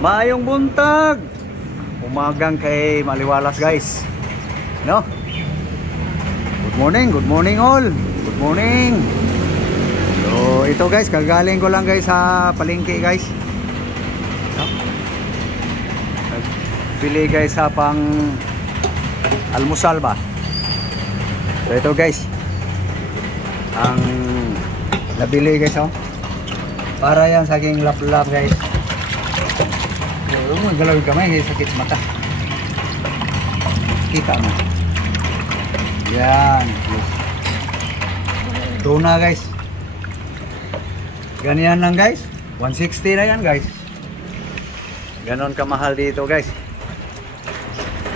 Maayong buntag. Umagang kay maliwalas guys. No? Good morning all. Good morning. So ito guys, kagaling ko lang guys sa palengke guys. No? Bili guys sa pang almusal ba. So ito guys, ang nabili guys oh. Para yan sa aking lap-lap guys. Galawin kamay, sakit mata. Kita mo. Yan. Tuna guys. Ganyan lang guys. 160 na yan guys. Ganon kamahal dito guys.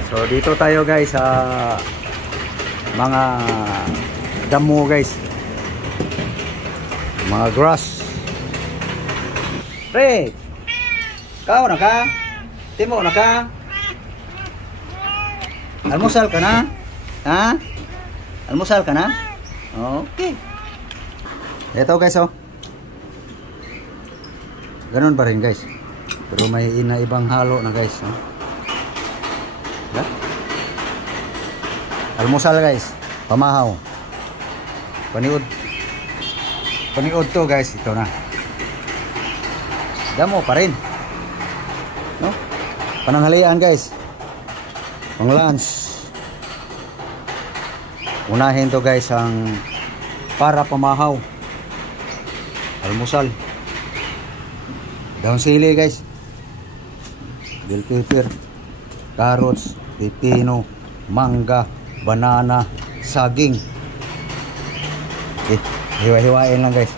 So dito tayo guys sa mga damo guys. Mga grass. Pre! Kau na ka? Timo na ka? Almusal ka na? Ha? Almusal ka na? Okay. Ito guys oh. Ganon pa rin guys. Pero may ibang halo na guys. Oh. Yeah? Almusal guys. Pamahaw. Paniod. Paniod to guys. Ito na. Damo pa rin. No? Pananghalian guys. Pang lunch. Unahin to guys ang para pamahaw. Almusal. Daon sili guys. Bell pepper, carrots, pipino, mangga, banana, saging. Okay, hiwa-hiwain lang guys.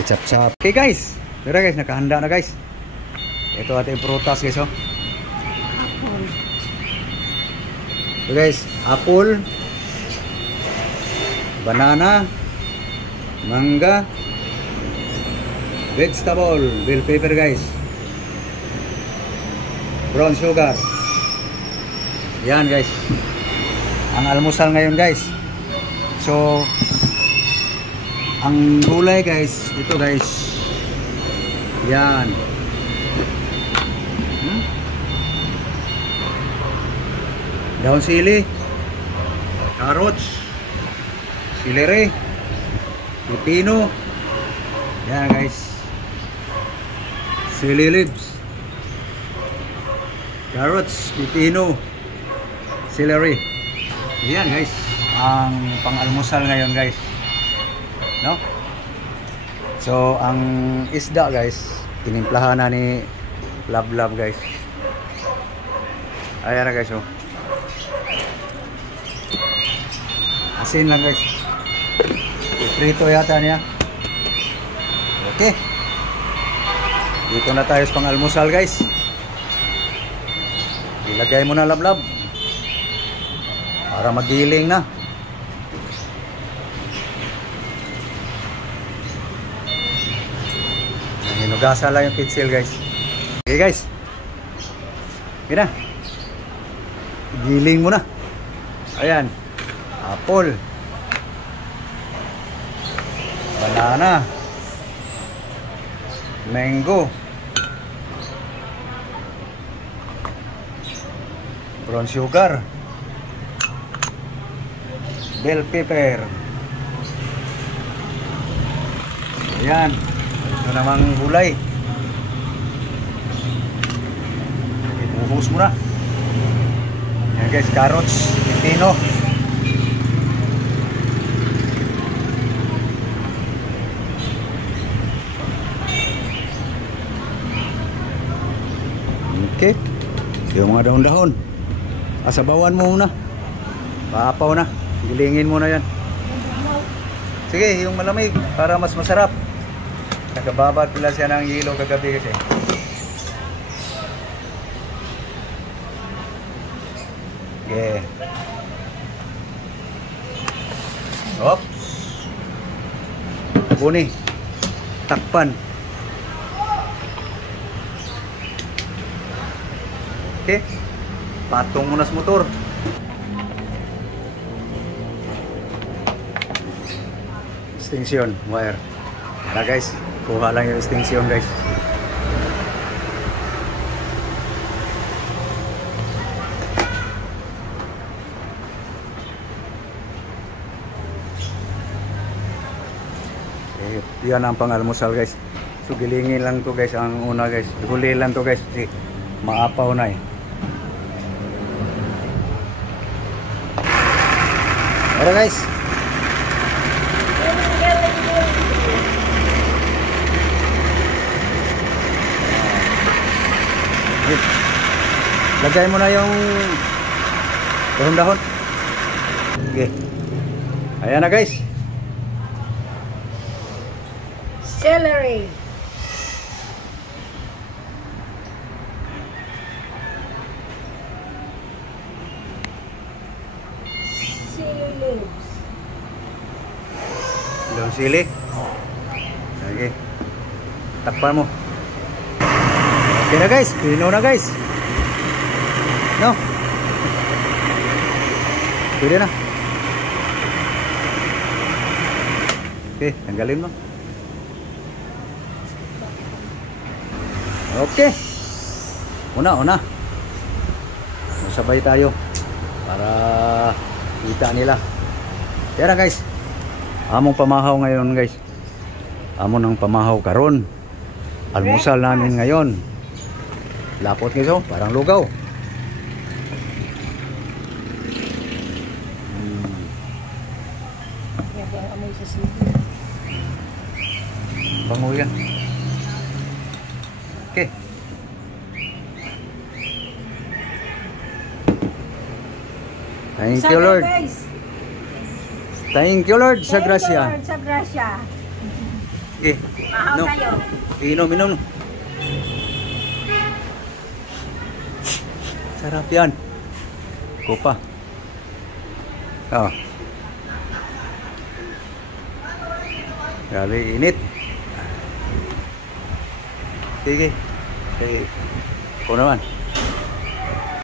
Ichap-chap. Okay guys. Tara guys, nakahanda na guys. Ito ating prutas guys oh. Apple. So guys, apple, banana, mangga, vegetable, bell pepper guys, brown sugar. Yan guys. Ang almusal ngayon guys. So ang gulay guys, ito guys. Yan. Daon sili, carrots, celery, pipino. Yan guys. Celery leaves, carrots, pipino, celery. Yan guys. Ang pang-almusal ngayon guys. No? So ang isda guys, tinimplahan na ni Love guys. Ayan na guys oh. Asin lang guys. Prito yata niya. Okay. Dito na tayo sa pang-almusal guys. Ilagay mo na Love para magiling na. Hinugasa lang yung pitsil guys. Okay guys. Gina. Giling mo na. Ayan. Apple. Banana. Mango. Brown sugar. Bell pepper. Ayan. Ito namang gulay. Ibuhos mo na. Ayan guys, carrots, pipino. Okay. Yung mga dahon-dahon. Asabawan mo muna. Paapaw na. Gilingin mo na yan. Sige, yung malamig para mas masarap. Nagababad pala siya ng hilo kagabi kasi. Okay. Oops. Buni. Takpan. Okay. Patong muna sa motor. Extension wire. Nah guys, kuha lang yung extension guys. yan ang pang-almusal guys. So gilingin lang to guys ang una guys. Huli lang to guys. Kasi maapaw na eh. Pero guys. Lagay mo na yung dahon-dahon. Okay. Ayan na guys. Celery. Chili leaves. Daun sili. Okay. Takpan mo. Okay na guys. Pino na guys. No. Pwede na. Okay, tanggalin mo. Okay. Una. Sabay tayo para kita nila. Tara guys. Among pamahaw ngayon guys. Amo ng pamahaw karon. Almusal namin ngayon. Lapot nito, parang lugaw. Bango yan. Okay. Thank you Lord. Thank you Lord sa grasya. Sa grasya. Okay. Mahaw tayo. Inom. Sarap yan. Kupa. Oh. Grabe init. Sige. Ko naman.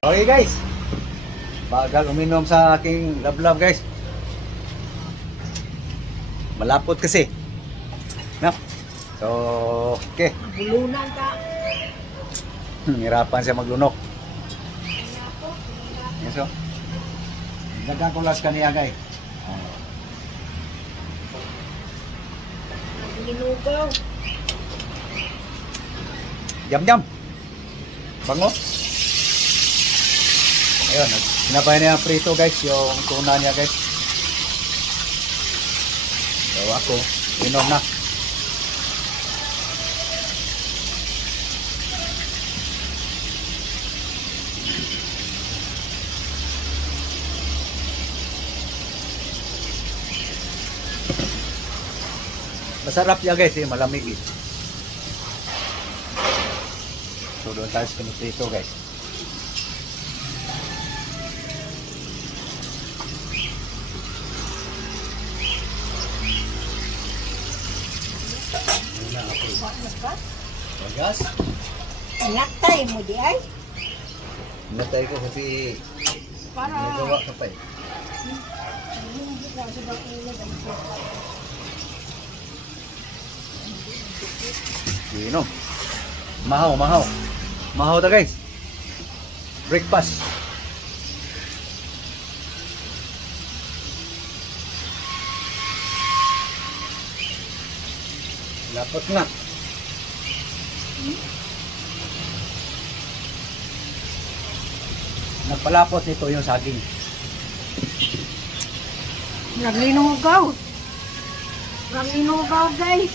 Okay guys. Bagal uminom sa aking love guys. Malapot kasi. No? So, okay. Bulunan ka. Hirapan siya maglunok. Yes, so. Dagang kulas kaniya guys. Linugaw. Jam. Bango. Ayun, sinabay niya prito guys, yung tuna niya guys. So ako, inom na. Masarap yan guys, malamig eh. So doon tayo sa pinutrito guys. Bagas? Natay mo di ay? Natay ko kasi Para nagawa ka pa eh. Inom. Mahaw. Mahaw ta guys. Breakfast. Lapot nga. Nagpalapot nito yung saging. naglinugaw guys.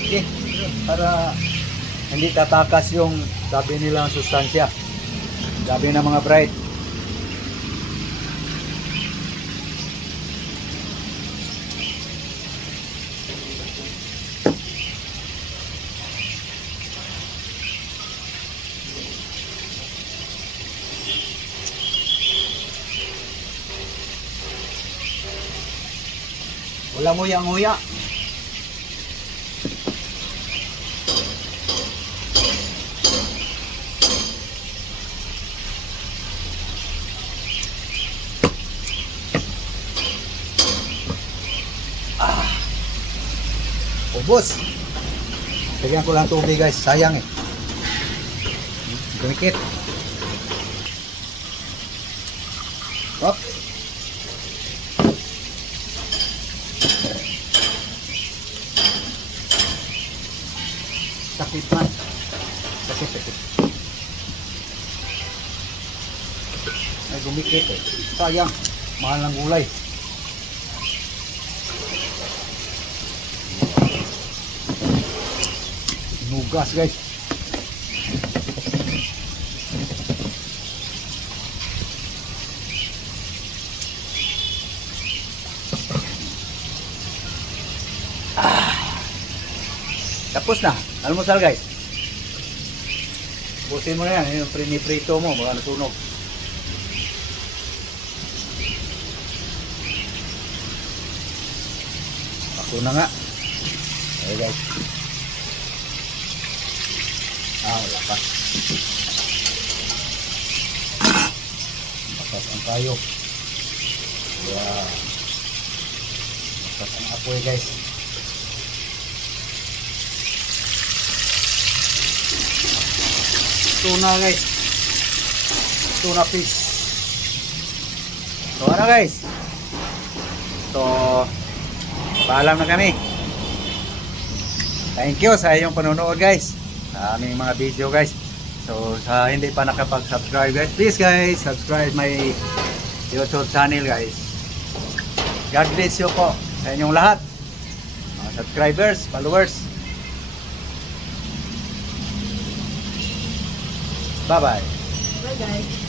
Okay, para hindi tatakas yung sabi nilang sustansya. Sabi ng mga bright. Wala nguya-nguya. Ubos. Lagyan ko lang tubig guys, sayang eh. Dumikit. Hop. Sakit man. Sakit. Ay, gumikit eh. Sayang. Mahal ng gulay. Nugas guys. Tapos na. Almusal guys. Busin mo na yan. Yung prito mo. Baka nasunog. Ako na nga. Okay guys. Wala pa. Bakas ang kayo. Yeah. Bakas ang apoy guys. Tuna guys. Tuna fish. So ano guys? So paalam na kami. Thank you sa iyong panonood guys. Sa aming mga video guys. So sa hindi pa nakapag-subscribe guys, please guys, subscribe my YouTube channel guys. God bless you po sa inyong lahat. Mga subscribers, followers. Bye bye. Bye guys.